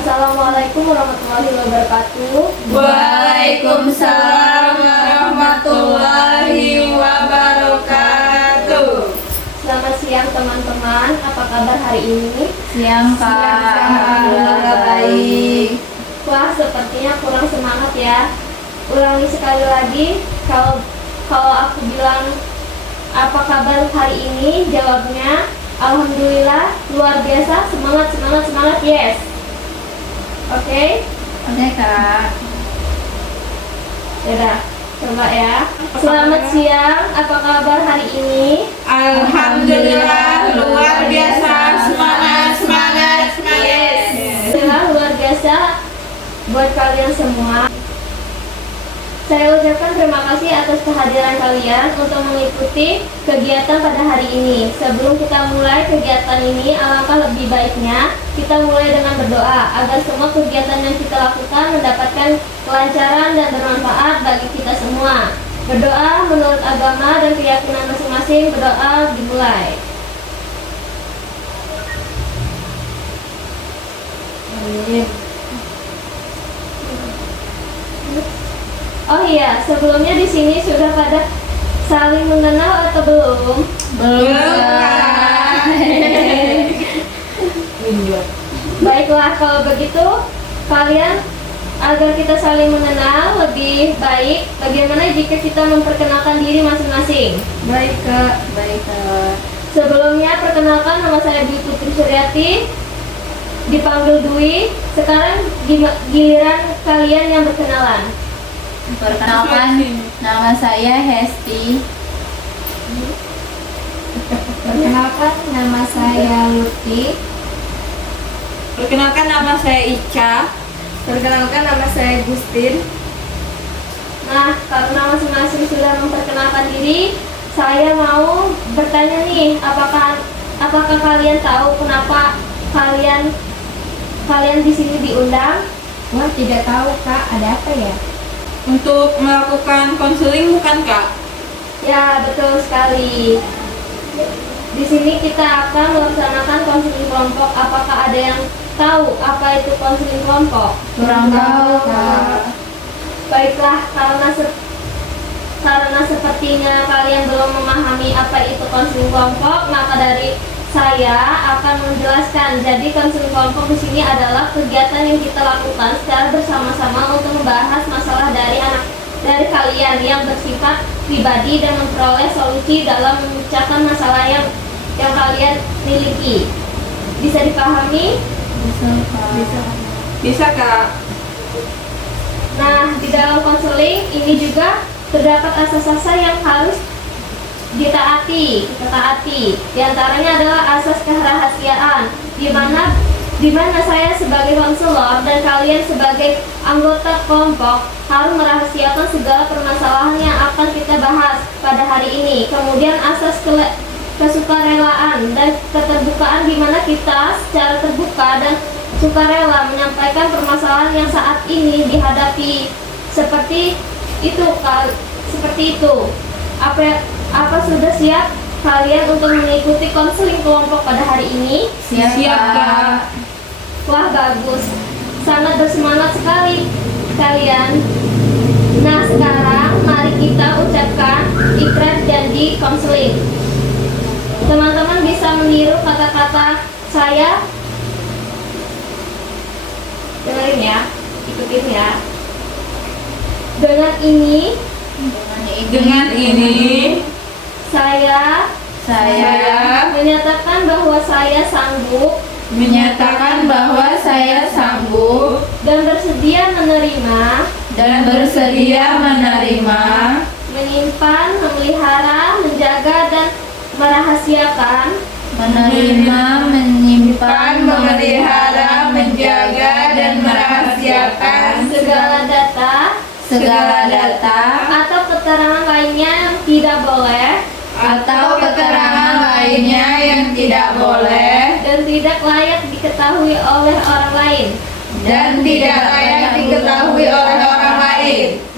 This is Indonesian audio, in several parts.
Assalamualaikum warahmatullahi wabarakatuh. Waalaikumsalam warahmatullahi wabarakatuh. Selamat siang teman-teman, apa kabar hari ini? Siang Kak, alhamdulillah baik. Wah, sepertinya kurang semangat ya. Ulangi sekali lagi, kalau aku bilang apa kabar hari ini, jawabnya alhamdulillah, luar biasa, semangat, yes. Oke? Oke Kak. Yaudah, coba ya. Selamat siang, apa kabar hari ini? Alhamdulillah luar biasa, semangat. Yes. Alhamdulillah luar biasa buat kalian semua. Saya ucapkan terima kasih atas kehadiran kalian untuk mengikuti kegiatan pada hari ini. Sebelum kita mulai kegiatan ini, alangkah lebih baiknya kita mulai dengan berdoa agar semua kegiatan yang kita lakukan mendapatkan kelancaran dan bermanfaat bagi kita semua. Berdoa menurut agama dan keyakinan masing-masing. Berdoa dimulai. Amin. Oh iya, sebelumnya di sini sudah pada saling mengenal atau belum? Belum Kak. Baiklah, kalau begitu kalian agar kita saling mengenal lebih baik, bagaimana jika kita memperkenalkan diri masing-masing? Baik Kak. Sebelumnya perkenalkan, nama saya Dwi Putri Suryati, dipanggil Dwi. Sekarang giliran kalian yang berkenalan. Perkenalkan, nama saya Hesti. Perkenalkan, nama saya Luti. Perkenalkan, nama saya Ica. Perkenalkan, nama saya Gustin. Nah, karena masing-masing sudah memperkenalkan diri, saya mau bertanya nih, apakah kalian tahu kenapa kalian di sini diundang? Wah, tidak tahu Kak, ada apa ya? Untuk melakukan konseling bukan Kak? Ya, betul sekali. Di sini kita akan melaksanakan konseling kelompok. Apakah ada yang tahu apa itu konseling kelompok? Kurang tahu Kak. Baiklah, karena sepertinya kalian belum memahami apa itu konseling kelompok, maka dari saya akan menjelaskan. Jadi konseling kelompok di sini adalah kegiatan yang kita lakukan secara bersama-sama untuk membahas masalah dari kalian yang bersifat pribadi dan memperoleh solusi dalam memecahkan masalah yang kalian miliki. Bisa dipahami? Bisa Kak. Nah, di dalam konseling ini juga terdapat asas-asas yang harus kita taati. Di antaranya adalah asas kerahasiaan, di mana saya sebagai konselor dan kalian sebagai anggota kelompok harus merahasiakan segala permasalahan yang akan kita bahas pada hari ini. Kemudian asas kesukarelaan dan keterbukaan, di mana kita secara terbuka dan sukarela menyampaikan permasalahan yang saat ini dihadapi. Seperti itu. Apa sudah siap kalian untuk mengikuti konseling kelompok pada hari ini? Siap Kak. Wah, bagus. Sangat bersemangat sekali kalian. Nah, sekarang mari kita ucapkan ikrar janji konseling. Teman-teman bisa meniru kata-kata saya. Dengerin ya, ikutin ya. Dengan ini saya menyatakan bahwa saya sanggup dan bersedia menerima, menyimpan, memelihara, menjaga dan merahasiakan segala data atau keterangan lainnya yang tidak boleh dan tidak layak diketahui oleh orang lain.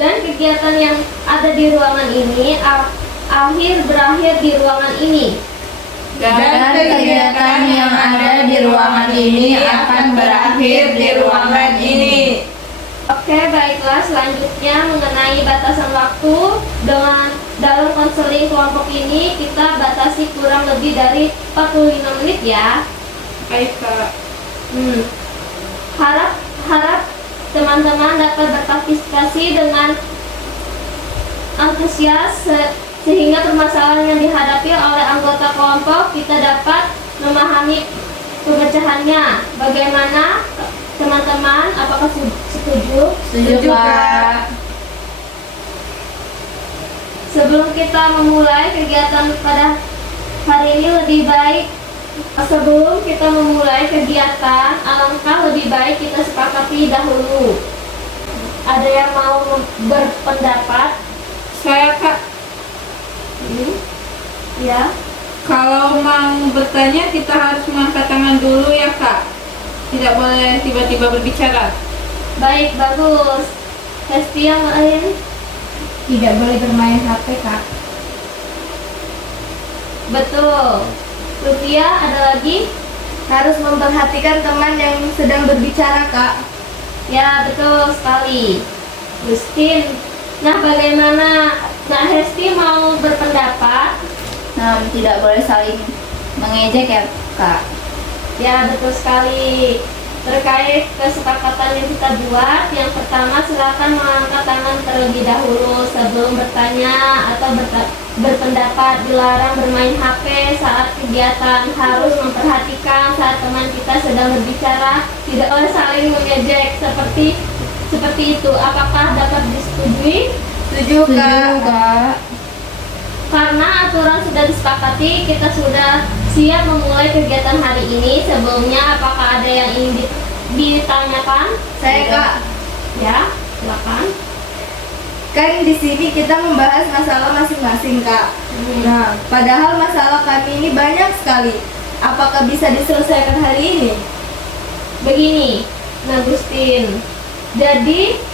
Dan kegiatan yang ada di ruangan ini berakhir di ruangan ini. Dan kegiatan yang ada di ruangan ini akan berakhir di ruangan ini. Oke, baiklah, selanjutnya mengenai batasan waktu. Dalam konseling kelompok ini kita batasi kurang lebih dari 45 menit ya. Baik, Kak. Harap teman-teman dapat berpartisipasi dengan antusias sehingga permasalahan yang dihadapi oleh anggota kelompok kita dapat memahami pemecahannya. Bagaimana teman-teman? Apakah setuju? Setuju, Kak. Sebelum kita memulai kegiatan pada hari ini sebelum kita memulai kegiatan, alangkah lebih baik kita sepakati dahulu. Ada yang mau berpendapat? Saya, Kak. Ya. Kalau mau bertanya kita harus mengangkat tangan dulu ya, Kak. Tidak boleh tiba-tiba berbicara. Baik, bagus. Hesti yang lain? Tidak boleh bermain HP, Kak. Betul. Lutfia, ada lagi? Harus memperhatikan teman yang sedang berbicara, Kak. Ya, betul sekali. Gustin. Nah, bagaimana? Nah, Hesti mau berpendapat? Nah, tidak boleh saling mengejek ya, Kak. Ya, betul sekali. Terkait kesepakatan yang kita buat, yang pertama silakan mengangkat tangan terlebih dahulu sebelum bertanya atau berpendapat. Dilarang bermain HP saat kegiatan. Harus memperhatikan saat teman kita sedang berbicara. Tidak boleh saling mengejek seperti itu. Apakah dapat disetujui? Setuju, Kak. Karena aturan sudah disepakati, kita sudah siap memulai kegiatan hari ini. Sebelumnya, apakah ada yang ingin ditanyakan? Saya, Kak. Ya, silakan. Kan di sini kita membahas masalah masing-masing, Kak. Nah, padahal masalah kami ini banyak sekali. Apakah bisa diselesaikan hari ini? Begini, Nagustin. Jadi,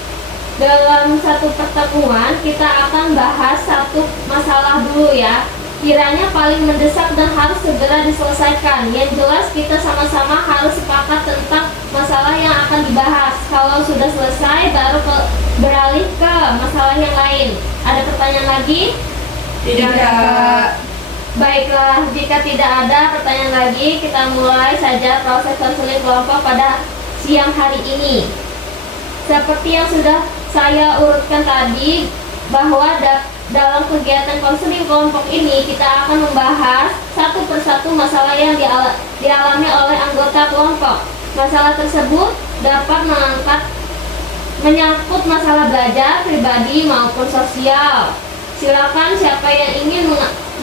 dalam satu pertemuan kita akan bahas satu masalah dulu ya. Kiranya paling mendesak dan harus segera diselesaikan. Yang jelas kita sama-sama harus sepakat tentang masalah yang akan dibahas. Kalau sudah selesai baru beralih ke masalah yang lain. Ada pertanyaan lagi? Tidak, Kak. Baiklah, jika tidak ada pertanyaan lagi, kita mulai saja proses konseling kelompok pada siang hari ini. Seperti yang sudah saya urutkan tadi, bahwa dalam kegiatan konseling kelompok ini kita akan membahas satu persatu masalah yang dialami oleh anggota kelompok. Masalah tersebut dapat menyangkut masalah belajar, pribadi maupun sosial. Silakan siapa yang ingin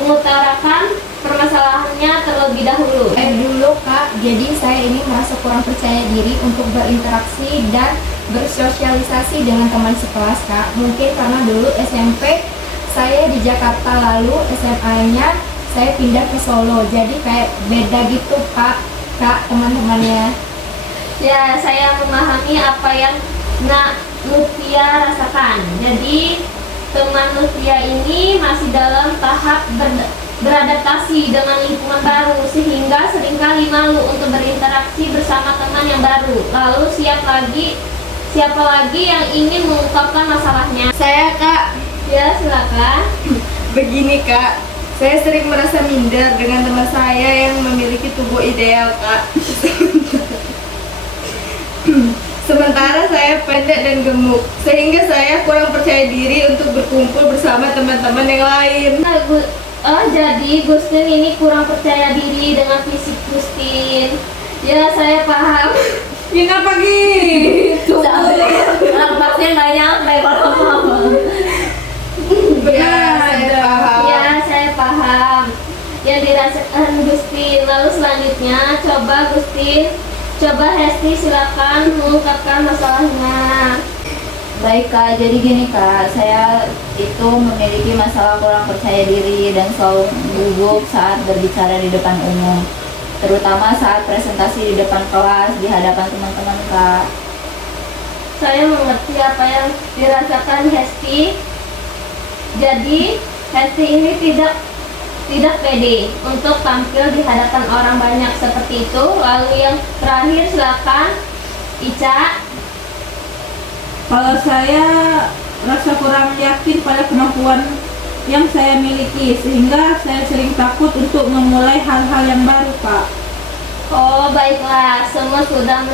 mengutarakan permasalahannya terlebih dahulu. Dulu, Kak. Jadi saya ini merasa kurang percaya diri untuk berinteraksi dan bersosialisasi dengan teman sekelas, Kak. Mungkin karena dulu SMP saya di Jakarta, lalu SMA-nya saya pindah ke Solo. Jadi kayak beda gitu, Kak teman-temannya. Ya, saya memahami apa yang Lutfia rasakan. Jadi teman Lutfia ini masih dalam tahap beradaptasi dengan lingkungan baru, sehingga seringkali malu untuk berinteraksi bersama teman yang baru. Lalu siapa lagi yang ingin mengungkapkan masalahnya? Saya, Kak. Ya, silakan. Begini, Kak. Saya sering merasa minder dengan teman saya yang memiliki tubuh ideal, Kak. Sementara saya pendek dan gemuk, sehingga saya kurang percaya diri untuk berkumpul bersama teman-teman yang lain. Jadi Gustin ini kurang percaya diri dengan fisik Gustin. Ya, saya paham. Kenapa gitu? Nampaknya nggak nyampe kalau apa. Ya, saya paham. Ya, saya paham yang dirasakan Gustin. Lalu selanjutnya, coba Hesti silakan mengungkapkan masalahnya. Baik, Kak, jadi gini, Kak, saya itu memiliki masalah kurang percaya diri dan selalu gugup saat berbicara di depan umum, terutama saat presentasi di depan kelas di hadapan teman-teman, Kak. Saya mengerti apa yang dirasakan Hesti. Jadi Hesti ini tidak pede untuk tampil di hadapan orang banyak seperti itu. Lalu yang terakhir silakan Ica. Kalau saya rasa kurang yakin pada kemampuan yang saya miliki, sehingga saya sering takut untuk memulai hal-hal yang baru, Kak. Oh baiklah, semua sudah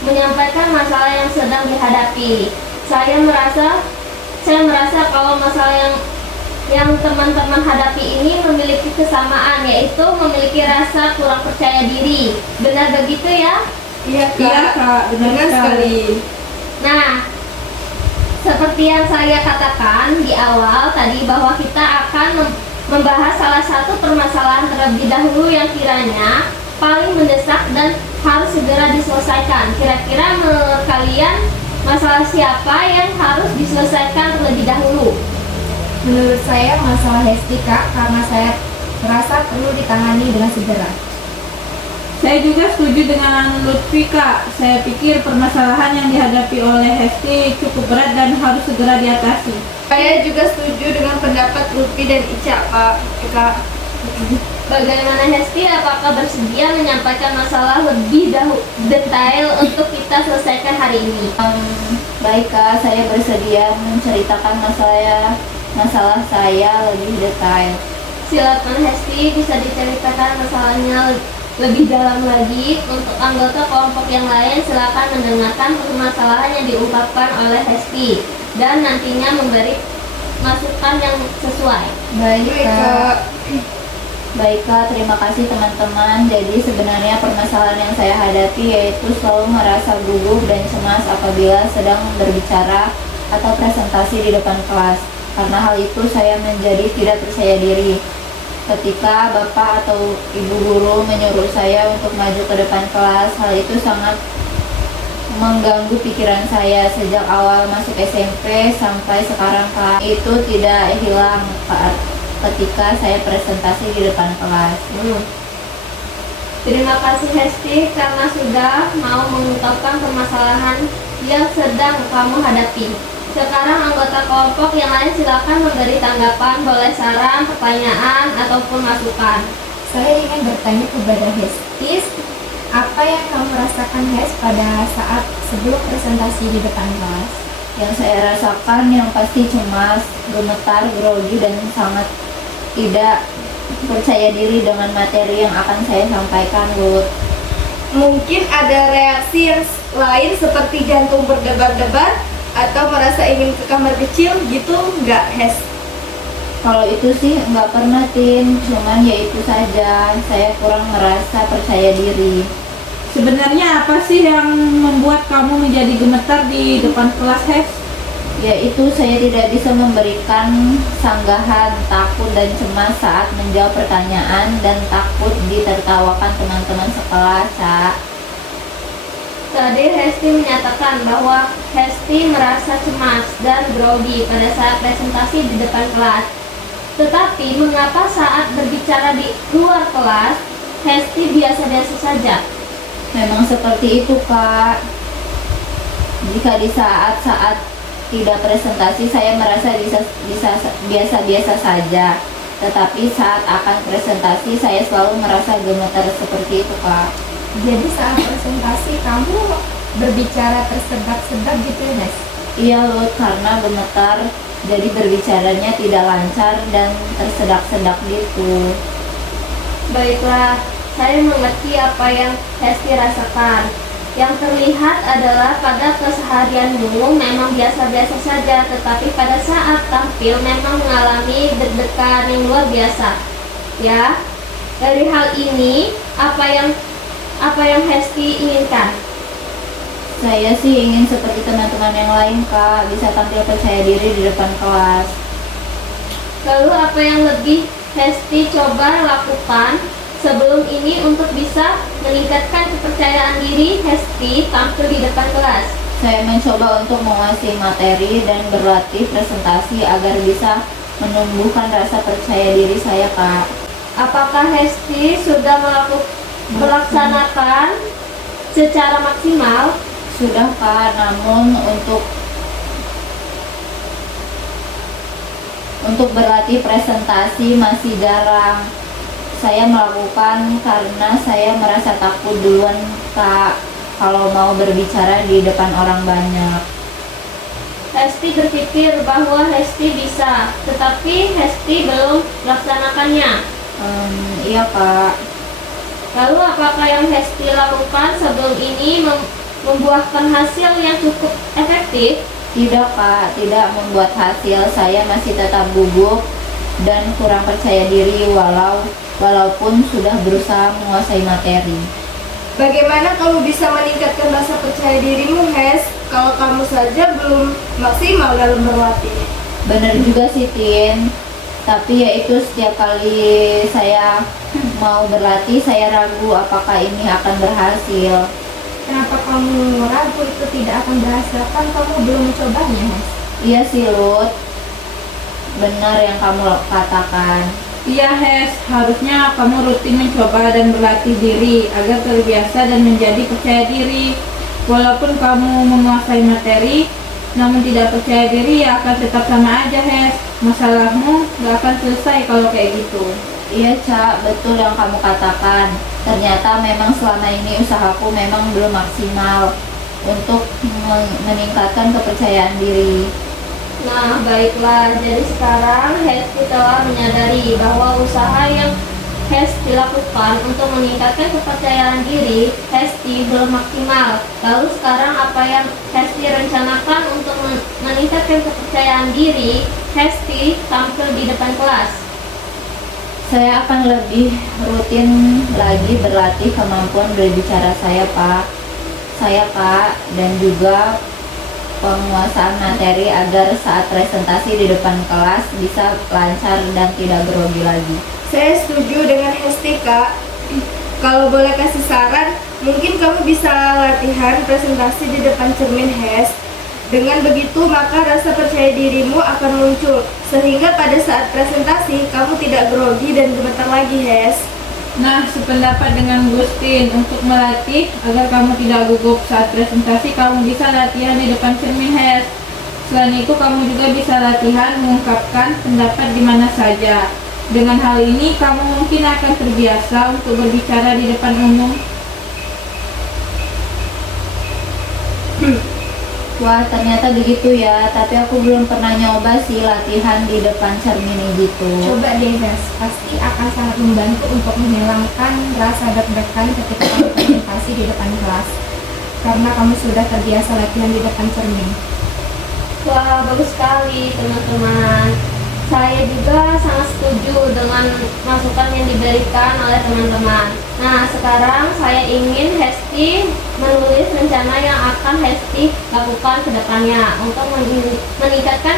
menyampaikan masalah yang sedang dihadapi. Saya merasa kalau masalah yang teman-teman hadapi ini memiliki kesamaan, yaitu memiliki rasa kurang percaya diri. Benar begitu ya? Iya Iya, Kak, benar sekali. Nah, seperti yang saya katakan di awal tadi, bahwa kita akan membahas salah satu permasalahan terlebih dahulu yang kiranya paling mendesak dan harus segera diselesaikan. Kira-kira menurut kalian masalah siapa yang harus diselesaikan terlebih dahulu? Menurut saya masalah Hesti, Kak, karena saya merasa perlu ditangani dengan segera. Saya juga setuju dengan Lutfi, Kak. Saya pikir permasalahan yang dihadapi oleh Hesti cukup berat dan harus segera diatasi. Saya juga setuju dengan pendapat Lutfi dan Ica, Kak. Bagaimana Hesti, apakah bersedia menyampaikan masalah lebih detail untuk kita selesaikan hari ini? Baik Kak, saya bersedia menceritakan masalah saya lebih detail. Silakan Hesti, bisa diceritakan masalahnya lebih dalam lagi. Untuk anggota kelompok yang lain, silakan mendengarkan permasalahan yang diungkapkan oleh Hesti dan nantinya memberi masukan yang sesuai. Baik, Kak. Baik Kak, terima kasih teman-teman. Jadi sebenarnya permasalahan yang saya hadapi yaitu selalu merasa gugup dan cemas apabila sedang berbicara atau presentasi di depan kelas. Karena hal itu saya menjadi tidak percaya diri. Ketika Bapak atau Ibu Guru menyuruh saya untuk maju ke depan kelas, hal itu sangat mengganggu pikiran saya sejak awal masuk SMP sampai sekarang, Kak. Itu tidak hilang, Kak, ketika saya presentasi di depan kelas. Terima kasih Hesti karena sudah mau mengungkapkan permasalahan yang sedang kamu hadapi. Sekarang anggota kelompok yang lain silakan memberi tanggapan, boleh saran, pertanyaan, ataupun masukan. Saya ingin bertanya kepada Hesti, apa yang kamu rasakan pada saat sebelum presentasi di depan kelas? Yang saya rasakan yang pasti cemas, gemetar, grogi, dan sangat tidak percaya diri dengan materi yang akan saya sampaikan, Lut. Mungkin ada reaksi yang lain seperti jantung berdebar-debar atau merasa ingin ke kamar kecil gitu, nggak, Hes? Kalau itu sih nggak pernah, Tin. Cuman ya itu saja, saya kurang merasa percaya diri. Sebenarnya apa sih yang membuat kamu menjadi gemetar di depan kelas, Hes? Yaitu saya tidak bisa memberikan sanggahan, takut dan cemas saat menjawab pertanyaan, dan takut ditertawakan teman-teman sekelas, Cak. Tadi Hesti menyatakan bahwa Hesti merasa cemas dan grogi pada saat presentasi di depan kelas. Tetapi mengapa saat berbicara di luar kelas, Hesti biasa-biasa saja? Memang seperti itu, Kak. Jika di saat-saat tidak presentasi saya merasa bisa biasa-biasa saja, tetapi saat akan presentasi saya selalu merasa gemetar seperti itu, Kak. Jadi saat presentasi kamu berbicara tersedak-sedak gitu, Nes? Iya, Lut, karena gemetar jadi berbicaranya tidak lancar dan tersedak-sedak gitu. Baiklah, saya mengerti apa yang Hesti rasakan. Yang terlihat adalah pada keseharianmu memang biasa-biasa saja, tetapi pada saat tampil memang mengalami deg-degan yang luar biasa. Ya, dari hal ini apa yang Hesti inginkan? Saya sih ingin seperti teman-teman yang lain, Kak, bisa tampil percaya diri di depan kelas. Lalu apa yang lebih Hesti coba lakukan sebelum ini untuk bisa meningkatkan kepercayaan diri Hesti tampil di depan kelas? Saya mencoba untuk menguasai materi dan berlatih presentasi agar bisa menumbuhkan rasa percaya diri saya, Kak. Apakah Hesti sudah melaksanakan secara maksimal? Sudah, Kak, namun untuk Untuk berlatih presentasi masih jarang saya melakukan karena saya merasa takut duluan, Kak, kalau mau berbicara di depan orang banyak. Hesti berpikir bahwa Hesti bisa, tetapi Hesti belum melaksanakannya. Iya, Kak. Lalu apakah yang Hesti lakukan sebelum ini membuahkan hasil yang cukup efektif? Tidak, Kak, tidak membuat hasil. Saya masih tetap gugup dan kurang percaya diri walaupun sudah berusaha menguasai materi. Bagaimana kamu bisa meningkatkan rasa percaya dirimu, Hes, kalau kamu saja belum maksimal dalam berlatih? Bener juga sih, Tin. Tapi yaitu setiap kali saya mau berlatih, saya ragu apakah ini akan berhasil. Kenapa kamu ragu itu tidak akan berhasil? Kan kamu belum mencobanya, Hes. Iya sih, Lut. Benar yang kamu katakan. Iya Hes, harusnya kamu rutin mencoba dan berlatih diri agar terbiasa dan menjadi percaya diri. Walaupun kamu menguasai materi, namun tidak percaya diri, ya akan tetap sama aja Hes. Masalahmu gak akan selesai kalau kayak gitu. Iya, Cak, betul yang kamu katakan. Ternyata memang selama ini usahaku memang belum maksimal untuk meningkatkan kepercayaan diri. Nah, baiklah. Jadi sekarang Hesti telah menyadari bahwa usaha yang Hesti lakukan untuk meningkatkan kepercayaan diri Hesti belum maksimal. Lalu sekarang apa yang Hesti rencanakan untuk meningkatkan kepercayaan diri Hesti tampil di depan kelas? Saya akan lebih rutin lagi berlatih kemampuan berbicara saya, Pak. Dan juga penguasaan materi agar saat presentasi di depan kelas bisa lancar dan tidak grogi lagi. Saya setuju dengan Hesti, Kak. Kalau boleh kasih saran, mungkin kamu bisa latihan presentasi di depan cermin, Hes. Dengan begitu, maka rasa percaya dirimu akan muncul, sehingga pada saat presentasi, kamu tidak grogi dan gemetar lagi, Hes. Nah, sependapat dengan Gustin, untuk melatih agar kamu tidak gugup saat presentasi, kamu bisa latihan di depan cermin Hes. Selain itu, kamu juga bisa latihan mengungkapkan pendapat di mana saja. Dengan hal ini, kamu mungkin akan terbiasa untuk berbicara di depan umum. Wah, ternyata begitu ya. Tapi aku belum pernah nyoba sih latihan di depan cermin gitu. Coba deh, Hes. Pasti akan sangat membantu untuk menghilangkan rasa deg-degan ketika kamu presentasi di depan kelas. Karena kamu sudah terbiasa latihan di depan cermin. Wah, bagus sekali teman-teman. Saya juga sangat setuju dengan masukan yang diberikan oleh teman-teman. Nah, sekarang saya ingin Hesti menulis rencana yang akan Hesti lakukan ke depannya untuk meningkatkan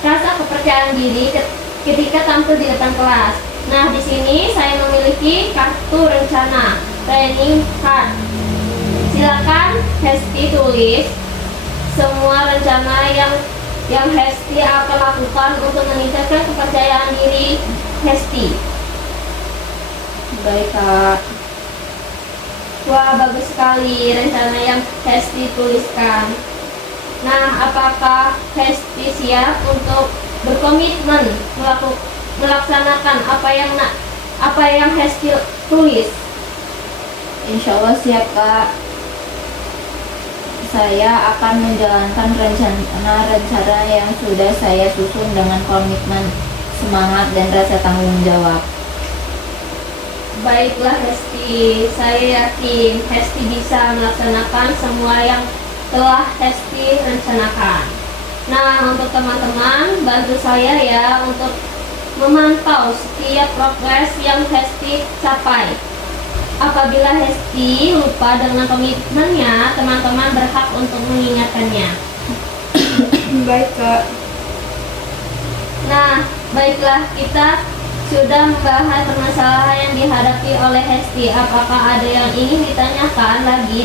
rasa kepercayaan diri ketika tampil di depan kelas. Nah, di sini saya memiliki kartu rencana, training card. Silakan Hesti tulis semua rencana yang Hesti akan lakukan untuk meningkatkan kepercayaan diri Hesti. Baik, Kak. Wah, bagus sekali rencana yang Hesti tuliskan. Nah, apakah Hesti siap untuk berkomitmen melaksanakan apa yang Hesti tulis? Insya Allah siap, Kak. Saya akan menjalankan rencana yang sudah saya susun dengan komitmen, semangat, dan rasa tanggung jawab. Baiklah Hesti, saya yakin Hesti bisa melaksanakan semua yang telah Hesti rencanakan. Nah, untuk teman-teman, bantu saya ya untuk memantau setiap progres yang Hesti capai. Apabila Hesti lupa dengan komitmennya, teman-teman berhak untuk mengingatkannya. Baik, Kak. Nah, baiklah, kita sudah membahas permasalahan yang dihadapi oleh Hesti. Apakah ada yang ingin ditanyakan lagi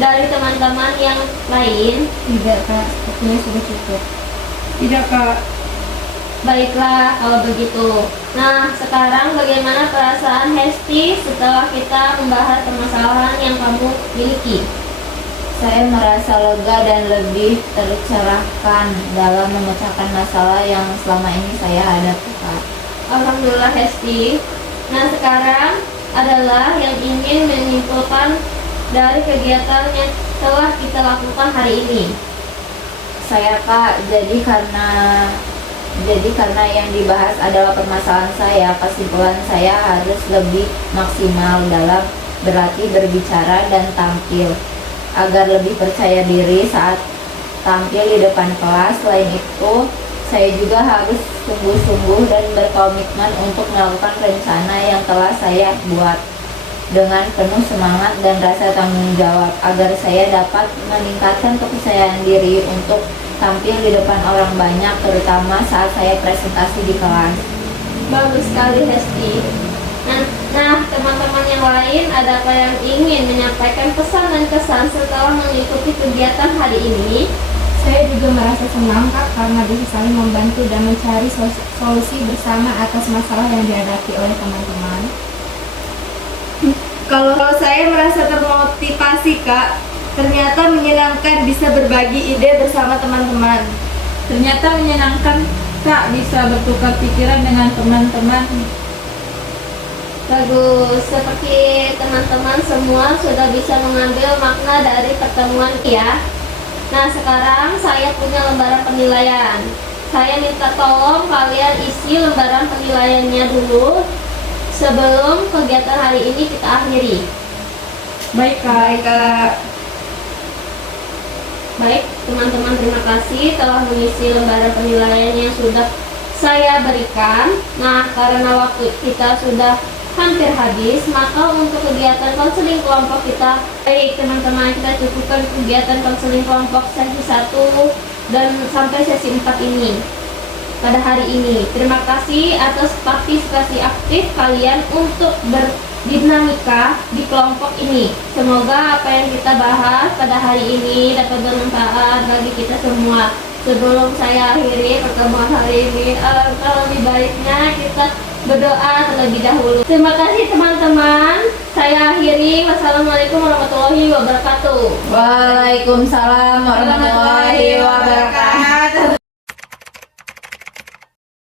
dari teman-teman yang lain? Tidak, Kak. Sepertinya sudah cukup. Tidak Kak. Baiklah kalau begitu. Nah, sekarang bagaimana perasaan Hesti setelah kita membahas permasalahan yang kamu miliki? Saya merasa lega dan lebih tercerahkan dalam memecahkan masalah yang selama ini saya hadapi, Kak. Alhamdulillah Hesti. Nah sekarang adalah yang ingin menyimpulkan dari kegiatan yang telah kita lakukan hari ini. Saya, Kak, jadi karena yang dibahas adalah permasalahan saya, kesimpulan saya harus lebih maksimal dalam berlatih berbicara dan tampil agar lebih percaya diri saat tampil di depan kelas. Selain itu, saya juga harus sungguh-sungguh dan berkomitmen untuk melakukan rencana yang telah saya buat dengan penuh semangat dan rasa tanggung jawab agar saya dapat meningkatkan kepercayaan diri untuk tampil di depan orang banyak, terutama saat saya presentasi di kelas. Bagus sekali Hesti. Nah, teman-teman yang lain, adakah yang ingin menyampaikan pesan dan kesan setelah mengikuti kegiatan hari ini? Saya juga merasa senang, Kak, karena bisa saling membantu dan mencari solusi bersama atas masalah yang dihadapi oleh teman-teman. Kalau saya merasa termotivasi, Kak. Ternyata menyenangkan bisa berbagi ide bersama teman-teman. Ternyata menyenangkan, Kak, bisa bertukar pikiran dengan teman-teman. Bagus, seperti teman-teman semua sudah bisa mengambil makna dari pertemuan ya. Nah sekarang saya punya lembaran penilaian. Saya minta tolong kalian isi lembaran penilaiannya dulu sebelum kegiatan hari ini kita akhiri. Baik, Kak. Baik teman-teman, terima kasih telah mengisi lembaran penilaian yang sudah saya berikan. Nah karena waktu kita sudah hampir habis, maka untuk kegiatan konseling kelompok kita, baik teman-teman, kita cukupkan kegiatan konseling kelompok sesi 1 dan sampai sesi 4 ini pada hari ini. Terima kasih atas partisipasi aktif kalian untuk berdinamika di kelompok ini. Semoga apa yang kita bahas pada hari ini dapat bermanfaat bagi kita semua. Sebelum saya akhiri pertemuan hari ini, alangkah lebih baiknya kita berdoa terlebih dahulu. Terima kasih teman-teman. Saya akhiri. Wassalamualaikum warahmatullahi wabarakatuh. Waalaikumsalam warahmatullahi wabarakatuh.